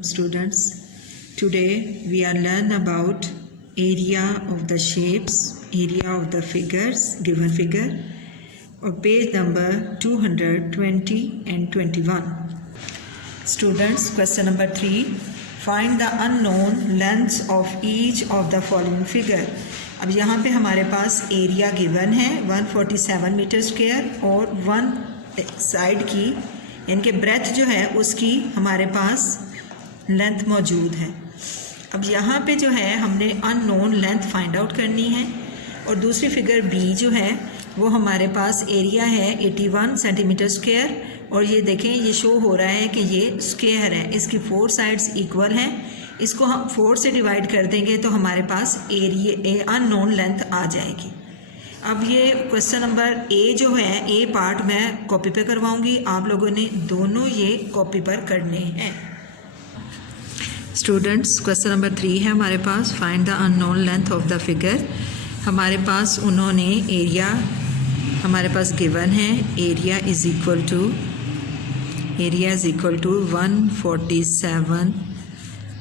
Students, today we are learn about area of the shapes, area of the figures, given figure, or page number 220 and 21. Students, question number 3, find the unknown lengths of each of the following figure. अब यहाँ पे हमारे पास area given है 147 metre square और one side की इनके breath जो है उसकी हमारे पास लेंथ मौजूद है। अब यहाँ पे जो है हमने अननोन लेंथ फाइंड आउट करनी है और दूसरी फिगर बी जो है वो हमारे पास एरिया है 81 सेंटीमीटर स्क्वायर और ये देखें ये शो हो रहा है कि ये स्क्वायर है, इसकी 4 साइड्स इक्वल हैं। इसको हम 4 से डिवाइड कर देंगे तो हमारे पास एरिया अननोन लेंथ आ जाएगी। अब ये क्वेश्चन नंबर ए जो है ए पार्ट मैं कॉपी पे करवाऊंगी, आप लोगों ने दोनों ये कॉपी पर करने हैं। स्टूडेंट्स, क्वेश्चन नंबर 3 है हमारे पास, find the unknown length of the figure. हमारे पास उन्होंने एरिया हमारे पास गिवन है, area is equal to 147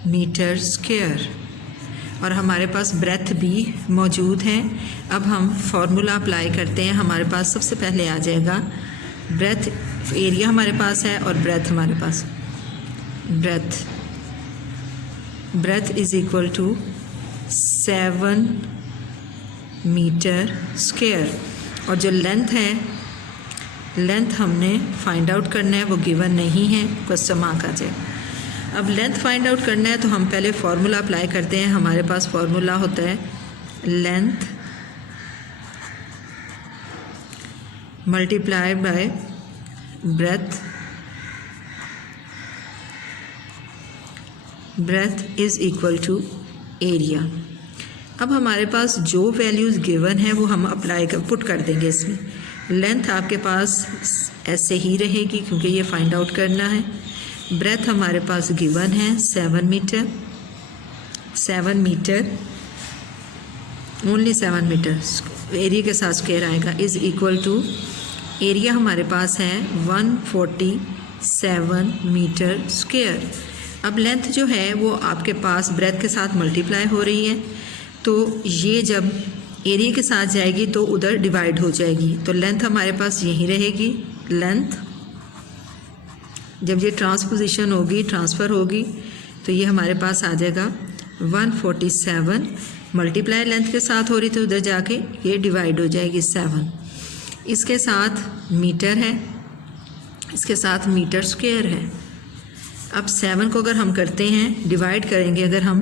metre square और हमारे पास ब्रेथ भी मौजूद है। अब हम फार्मूला अप्लाई करते हैं। हमारे पास सबसे पहले आ जाएगा ब्रेथ, एरिया हमारे पास है और ब्रेथ हमारे पास, breadth is equal to 7 metre square और जो लेंथ है, लेंथ हमने फाइंड आउट करना है, वो गिवन नहीं है, क्वेश्चन मार्क आ जाए। अब लेंथ फाइंड आउट करना है तो हम पहले फार्मूला अप्लाई करते हैं। हमारे पास फार्मूला होता है length multiply by breadth is equal to area. अब हमारे पास जो वैल्यूज़ गिवन है वो हम अप्लाई कर पुट कर देंगे इसमें। लेंथ आपके पास ऐसे ही रहेगी क्योंकि ये फाइंड आउट करना है। ब्रेथ हमारे पास गिवन है 7 मीटर, ओनली 7 मीटर, एरिया के साथ स्क्वायर आएगा, इज़ इक्वल टू एरिया हमारे पास है 147 मीटर स्क्वायर। अब लेंथ जो है वो आपके पास ब्रेथ के साथ मल्टीप्लाई हो रही है तो ये जब एरिया के साथ जाएगी तो उधर डिवाइड हो जाएगी, तो लेंथ हमारे पास यही रहेगी। लेंथ जब ये ट्रांसपोजिशन होगी, ट्रांसफ़र होगी, तो ये हमारे पास आ जाएगा 147 मल्टीप्लाई लेंथ के साथ हो रही तो उधर जाके ये डिवाइड हो जाएगी 7। इसके साथ मीटर है, इसके साथ मीटर स्क्वायर है। अब 7 को अगर हम करते हैं डिवाइड करेंगे, अगर हम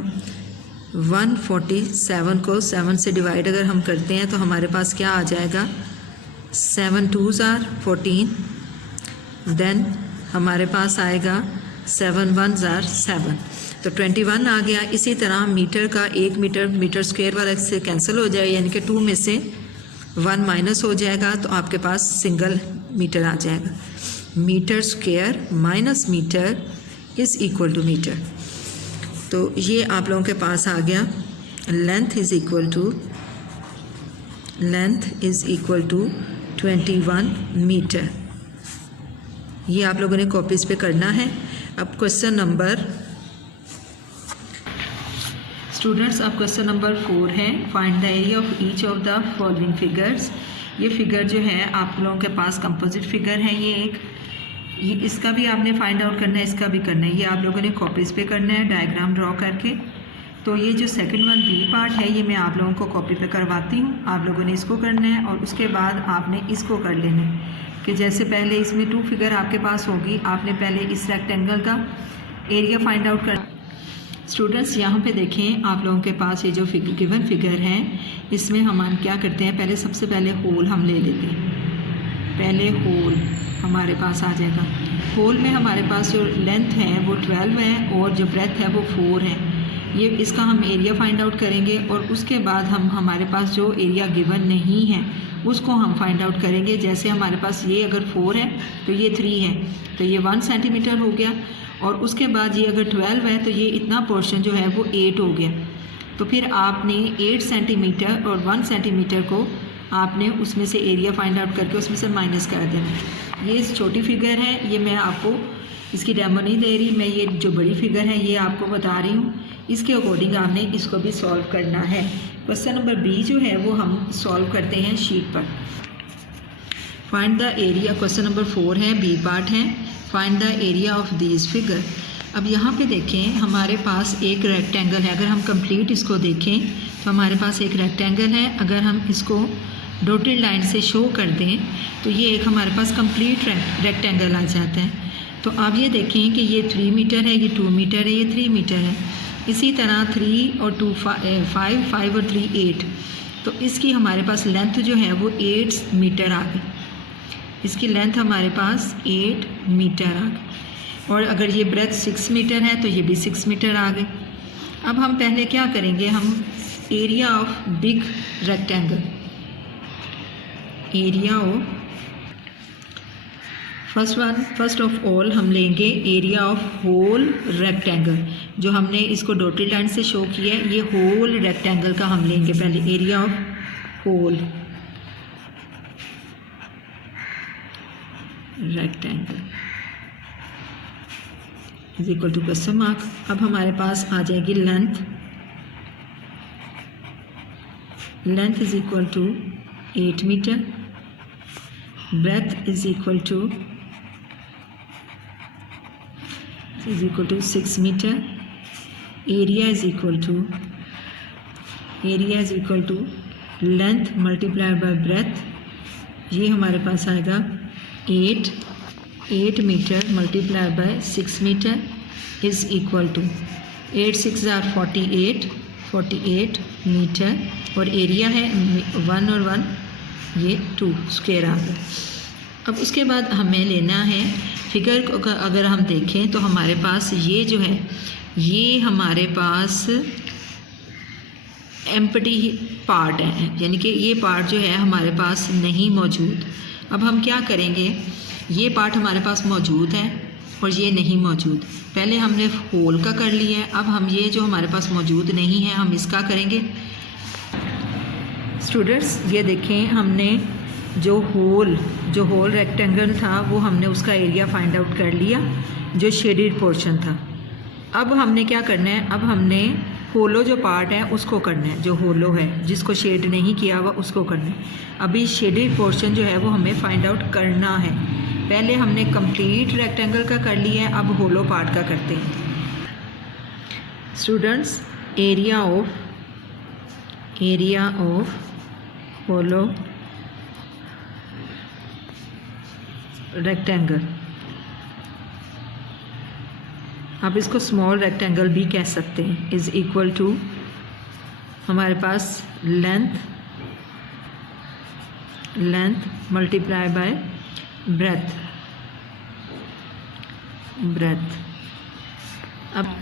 147 को 7 से डिवाइड अगर हम करते हैं तो हमारे पास क्या आ जाएगा, 7 2s are 14, देन हमारे पास आएगा 7 1s are 7, तो 21 आ गया। इसी तरह मीटर का 1 मीटर स्क्वायर वाला से कैंसिल हो जाएगा, यानी कि 2 में से 1 माइनस हो जाएगा तो आपके पास सिंगल मीटर आ जाएगा। Metre square minus metre is equal to metre, तो ये आप लोगों के पास आ गया। Length is equal to 21 metre. ये आप लोगों ने कॉपीज़ पे करना है। अब क्वेश्चन नंबर स्टूडेंट्स, अब क्वेश्चन नंबर 4 है, find the area of each of the following figures. ये फिगर जो है आप लोगों के पास कंपोजिट फिगर है, ये इसका भी आपने फाइंड आउट करना है, इसका भी करना है। ये आप लोगों ने कॉपीज़ पे करना है डायग्राम ड्रॉ करके। तो ये जो सेकंड वन बी पार्ट है ये मैं आप लोगों को कॉपी पे करवाती हूँ, आप लोगों ने इसको करना है और उसके बाद आपने इसको कर लेना है कि जैसे पहले इसमें 2 फिगर आपके पास होगी, आपने पहले इस रेक्टेंगल का एरिया फाइंड आउट कर। स्टूडेंट्स, यहाँ पे देखें आप लोगों के पास ये जो गिवन फिगर है इसमें हम क्या करते हैं, पहले सबसे पहले होल हम ले लेते हैं। पहले होल हमारे पास आ जाएगा। होल में हमारे पास जो लेंथ है वो 12 है और जो ब्रेथ है वो 4 है। ये इसका हम एरिया फाइंड आउट करेंगे और उसके बाद हम हमारे पास जो एरिया गिवन नहीं है उसको हम फाइंड आउट करेंगे। जैसे हमारे पास ये अगर 4 है तो ये 3 है, तो ये 1 सेंटीमीटर हो गया और उसके बाद ये अगर 12 है तो ये इतना पोर्शन जो है वो 8 हो गया। तो फिर आपने 8 सेंटीमीटर और 1 सेंटीमीटर को आपने उसमें से एरिया फाइंड आउट करके उसमें से माइनस कर देना। ये छोटी फिगर है, ये मैं आपको इसकी डेमो नहीं दे रही, मैं ये जो बड़ी फिगर है ये आपको बता रही हूँ। इसके अकॉर्डिंग आपने इसको भी सॉल्व करना है। क्वेश्चन नंबर बी जो है वो हम सॉल्व करते हैं शीट पर। Find the area, question number 4 है, बी पार्ट है। Find the area of these figure. अब यहाँ पे देखें हमारे पास एक रेक्टेंगल है। अगर हम कंप्लीट इसको देखें तो हमारे पास एक रेक्टेंगल है। अगर हम इसको डॉटेड लाइन से शो कर दें तो ये एक हमारे पास कंप्लीट रेक्टेंगल आ जाता है। तो आप ये देखें कि ये 3 मीटर है, ये 2 मीटर है, ये 3 मीटर है। इसी तरह 3 और 2 5, 5 और 3 8। तो इसकी हमारे पास लेंथ जो है वो 8 मीटर आ गई। इसकी लेंथ हमारे पास 8 मीटर आ गई। और अगर ये ब्रेथ 6 मीटर है तो ये भी 6 मीटर आ गई। अब हम पहले क्या करेंगे, हम area of big rectangle, area of first of all हम लेंगे एरिया ऑफ होल रेक्टेंगल। जो हमने इसको डॉटेड लाइन से शो किया है, ये होल रेक्टेंगल का हम लेंगे पहले। Area of whole rectangle is equal to question mark. अब हमारे पास आ जाएगी length. Length is equal to 8 metre. Breadth is equal to 6 metre. Area is equal to length multiplied by breadth. ये हमारे पास आएगा 8 metre multiplied by 6 metre is equal to 8 6 are 48 metre. और एरिया है 1 और 1 ये 2 स्क्वायर आ गया। अब उसके बाद हमें लेना है फिगर को। अगर हम देखें तो हमारे पास ये जो है ये हमारे पास एम्प्टी पार्ट है, यानी कि ये पार्ट जो है हमारे पास नहीं मौजूद। अब हम क्या करेंगे, ये पार्ट हमारे पास मौजूद है और ये नहीं मौजूद। पहले हमने होल का कर लिया है, अब हम ये जो हमारे पास मौजूद नहीं है हम इसका करेंगे। स्टूडेंट्स ये देखें, हमने जो होल रेक्टेंगल था वो हमने उसका एरिया फाइंड आउट कर लिया, जो शेडेड पोर्शन था। अब हमने क्या करना है, अब हमने होलो जो पार्ट है उसको करना है, जो होलो है जिसको शेड नहीं किया हुआ उसको करना है। अभी शेडेड पोर्शन जो है वो हमें फाइंड आउट करना है। पहले हमने कंप्लीट रेक्टेंगल का कर लिया है, अब होलो पार्ट का करते हैं। Students area of hollow rectangle, आप इसको स्मॉल रेक्टेंगल भी कह सकते हैं, इज़ इक्वल टू हमारे पास लेंथ मल्टीप्लाई बाय ब्रेथ। अब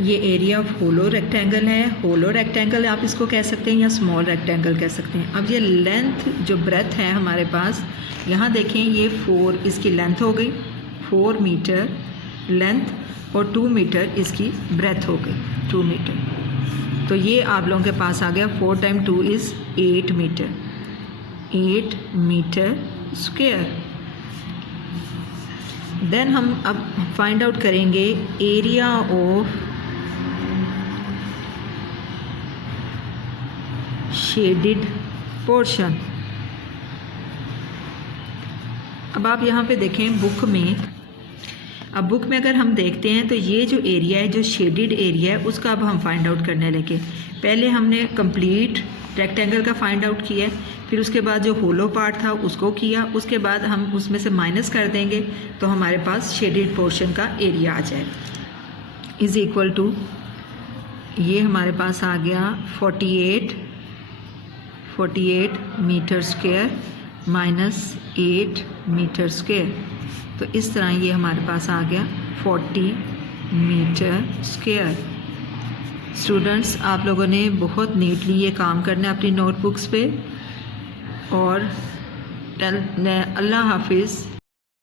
ये एरिया ऑफ होलो रेक्टेंगल है। होलो रेक्टेंगल आप इसको कह सकते हैं या स्मॉल रेक्टेंगल कह सकते हैं। अब ये लेंथ जो ब्रेथ है हमारे पास, यहाँ देखें ये 4 इसकी लेंथ हो गई, 4 मीटर लेंथ और 2 मीटर इसकी ब्रेथ हो गई, 2 मीटर। तो ये आप लोगों के पास आ गया 4 × 2 is 8 metre, 8 metre square. Then हम अब फाइंड आउट करेंगे एरिया ऑफ शेडेड पोर्शन। अब आप यहाँ पे देखें बुक में, अब बुक में अगर हम देखते हैं तो ये जो एरिया है, जो शेडेड एरिया है, उसका अब हम फाइंड आउट करने लगे। पहले हमने कंप्लीट रेक्टेंगल का फाइंड आउट किया, फिर उसके बाद जो होलो पार्ट था उसको किया, उसके बाद हम उसमें से माइनस कर देंगे तो हमारे पास शेडेड पोर्शन का एरिया आ जाएगा। इज़ इक्वल टू ये हमारे पास आ गया 48 metre square minus 8 metre square. तो इस तरह ये हमारे पास आ गया 40 मीटर स्क्वायर। स्टूडेंट्स आप लोगों ने बहुत नीटली ये काम करना है अपनी नोटबुक्स पे। और अल्लाह हाफिज़।